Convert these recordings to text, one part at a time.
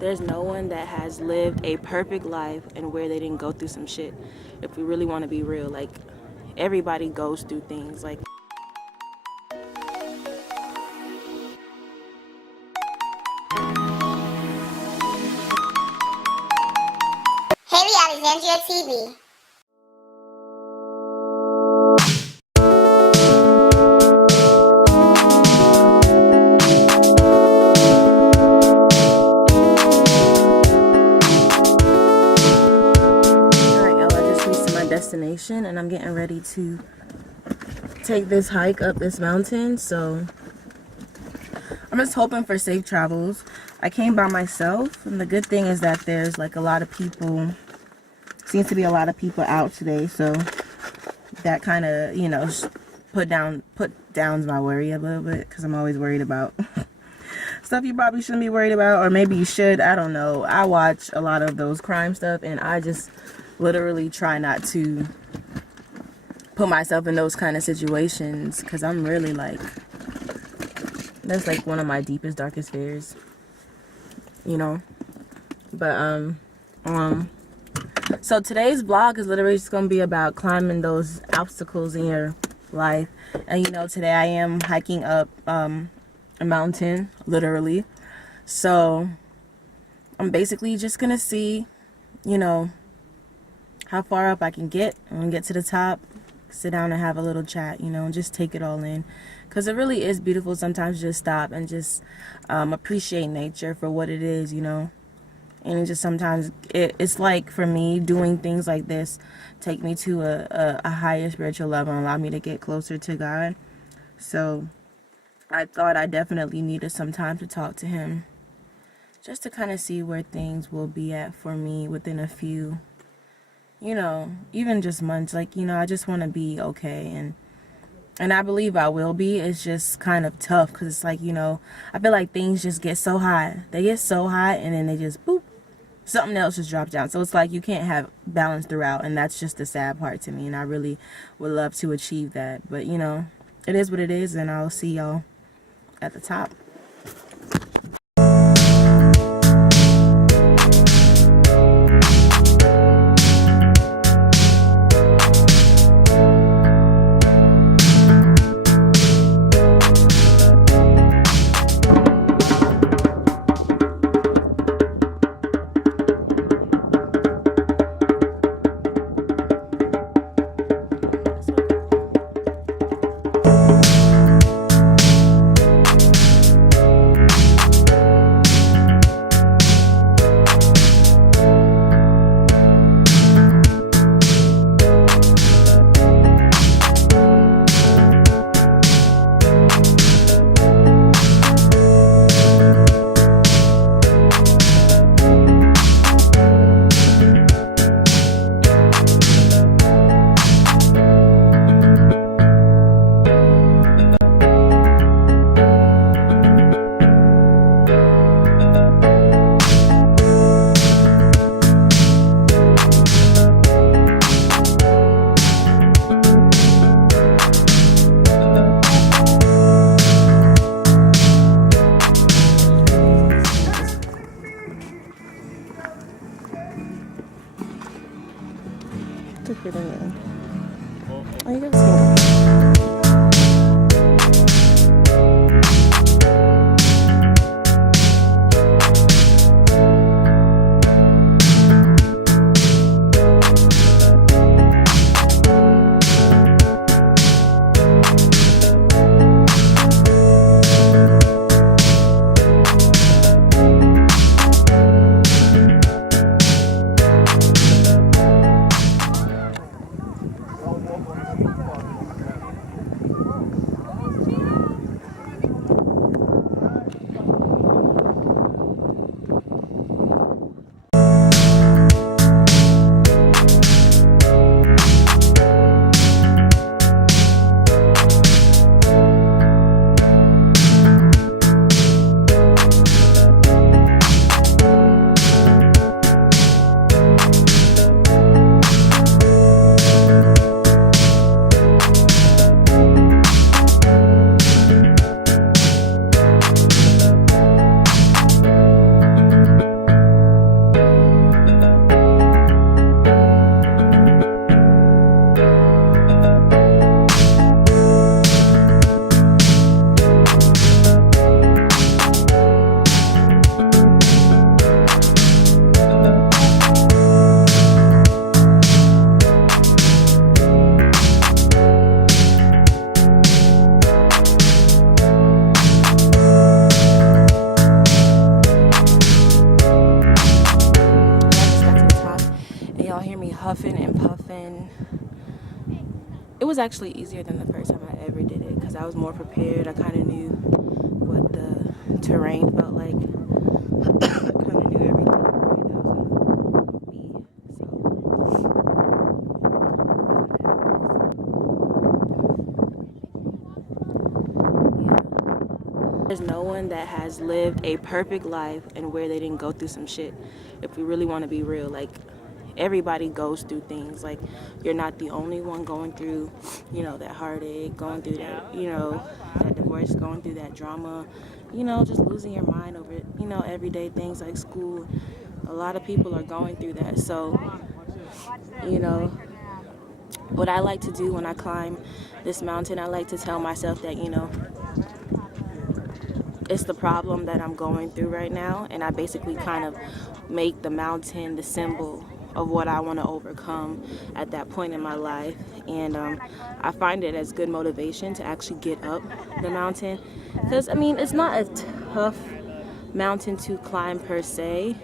There's no one that has lived a perfect life and where they didn't go through some shit. If we really want to be real, like, everybody goes through things. Like, Haley Alexandria TV. destination, and I'm getting ready to take this hike up this mountain, so I'm just hoping for safe travels. I came by myself, and the good thing is that there's like a lot of people, seems to be a lot of people out today, so that kind of, you know, put downs my worry a little bit, because I'm always worried about stuff you probably shouldn't be worried about, or maybe you should. I don't know. I watch a lot of those crime stuff, and I just literally try not to put myself in those kind of situations, because I'm really like, that's like one of my deepest, darkest fears, you know. But so today's vlog is literally just gonna be about climbing those obstacles in your life. And you know, today I am hiking up a mountain, literally. So I'm basically just gonna see, you know, how far up I can get. I'm gonna get to the top, sit down and have a little chat, you know, and just take it all in, because it really is beautiful sometimes to just stop and just appreciate nature for what it is, you know. And just sometimes it's like, for me, doing things like this take me to a higher spiritual level and allow me to get closer to God. So I thought I definitely needed some time to talk to him, just to kind of see where things will be at for me within a few, you know, even just months. Like, you know, I just want to be okay, and I believe I will be. It's just kind of tough, because it's like, you know, I feel like things just get so hot. They get so hot, and then they just, boop, something else just drops down. So it's like you can't have balance throughout, and that's just the sad part to me, and I really would love to achieve that. But, you know, it is what it is, and I'll see y'all at the top. Oh, you guys huffing and puffing. It was actually easier than the first time I ever did it because I was more prepared. I kind of knew what the terrain felt like. I kind of knew everything the way that was going to be. So there's no one that has lived a perfect life and where they didn't go through some shit. If we really want to be real, like, everybody goes through things. Like, you're not the only one going through, you know, that heartache, going through that, you know, that divorce, going through that drama, you know, just losing your mind over it, you know, everyday things like school. A lot of people are going through that. So, you know, what I like to do when I climb this mountain, I like to tell myself that, you know, it's the problem that I'm going through right now, and I basically kind of make the mountain the symbol of what I want to overcome at that point in my life. And I find it as good motivation to actually get up the mountain, because I mean, it's not a tough mountain to climb per se,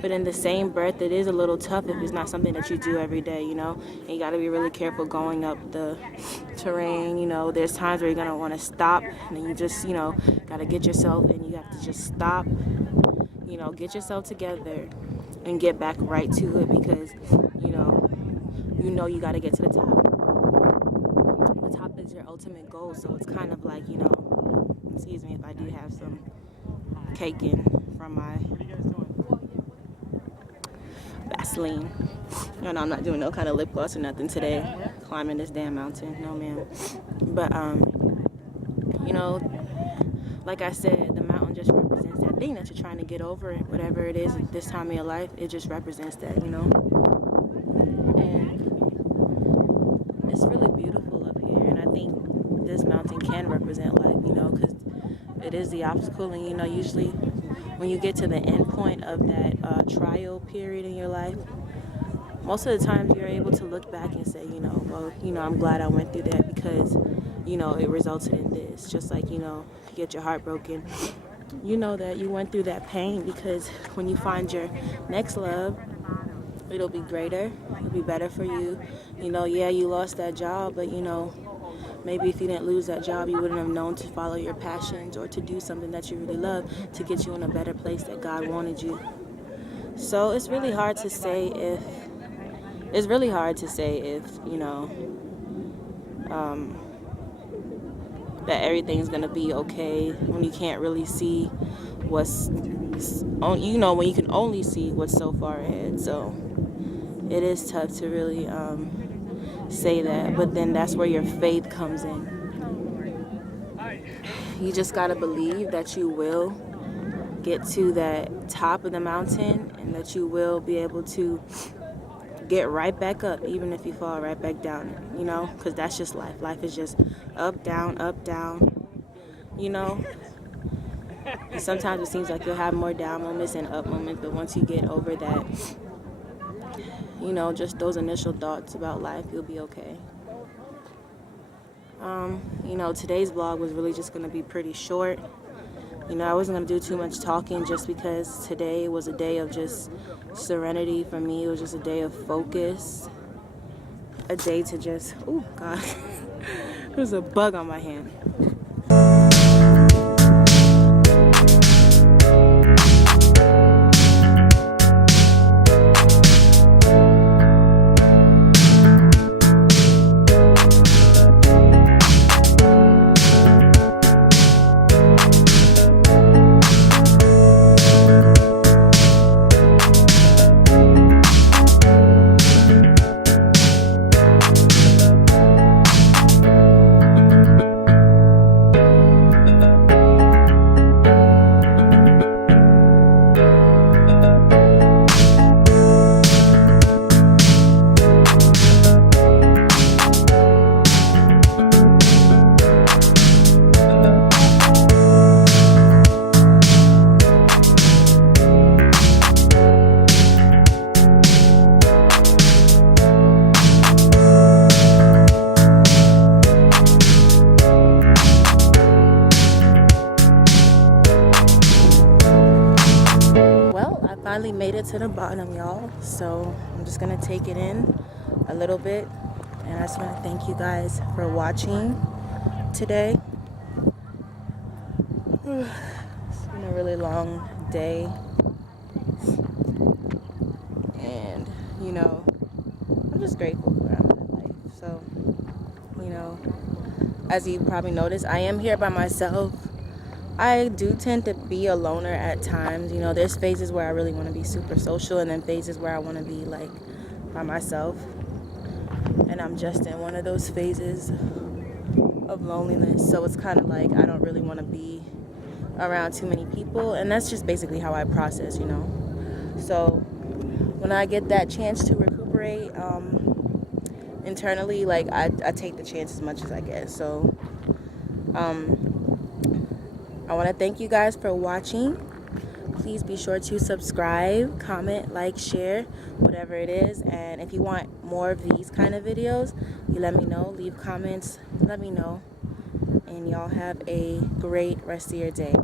but in the same breath it is a little tough if it's not something that you do every day, you know. And you got to be really careful going up the terrain. You know, there's times where you're going to want to stop, and then you just, you know, got to get yourself, and you have to just stop, you know, get yourself together and get back right to it, because you know you got to get to the top. The top is your ultimate goal, so it's kind of like, you know, excuse me if I do have some cake in from my Vaseline. No, I'm not doing no kind of lip gloss or nothing today, climbing this damn mountain, no ma'am. But you know, like I said, the mountain just represents that thing that you're trying to get over, whatever it is at this time of your life. It just represents that, you know. And it's really beautiful up here, and I think this mountain can represent life, you know, because it is the obstacle. And you know, usually when you get to the end point of that trial period in your life, most of the times you're able to look back and say, you know, well, you know, I'm glad I went through that, because, you know, it resulted in this. Just like, you know, you get your heart broken, you know that you went through that pain, because when you find your next love, it'll be greater, it'll be better for you. You know, yeah, you lost that job, but, you know, maybe if you didn't lose that job, you wouldn't have known to follow your passions or to do something that you really love to get you in a better place that God wanted you. So it's really hard to say if, you know, that everything's gonna be okay when you can't really see what's, you know, when you can only see what's so far ahead. So it is tough to really say that, but then that's where your faith comes in. You just gotta believe that you will get to that top of the mountain, and that you will be able to get right back up, even if you fall right back down, you know, because that's just life. Life is just up, down, you know. And sometimes it seems like you'll have more down moments and up moments, but once you get over that, you know, just those initial thoughts about life, you'll be okay. You know, today's vlog was really just going to be pretty short. You know, I wasn't going to do too much talking, just because today was a day of just serenity for me. It was just a day of focus. A day to just, oh God, there's a bug on my hand. finally made it to the bottom, y'all. So I'm just gonna take it in a little bit, and I just want to thank you guys for watching today. It's been a really long day, and you know, I'm just grateful for where I'm at in life. So, you know, as you probably noticed, I am here by myself. I do tend to be a loner at times. You know, there's phases where I really want to be super social, and then phases where I want to be like by myself. And I'm just in one of those phases of loneliness. So it's kind of like I don't really want to be around too many people, and that's just basically how I process, you know. So when I get that chance to recuperate internally, like I take the chance as much as I get. So I want to thank you guys for watching. Please be sure to subscribe, comment, like, share, whatever it is. And if you want more of these kind of videos, you let me know. Leave comments, let me know. And y'all have a great rest of your day.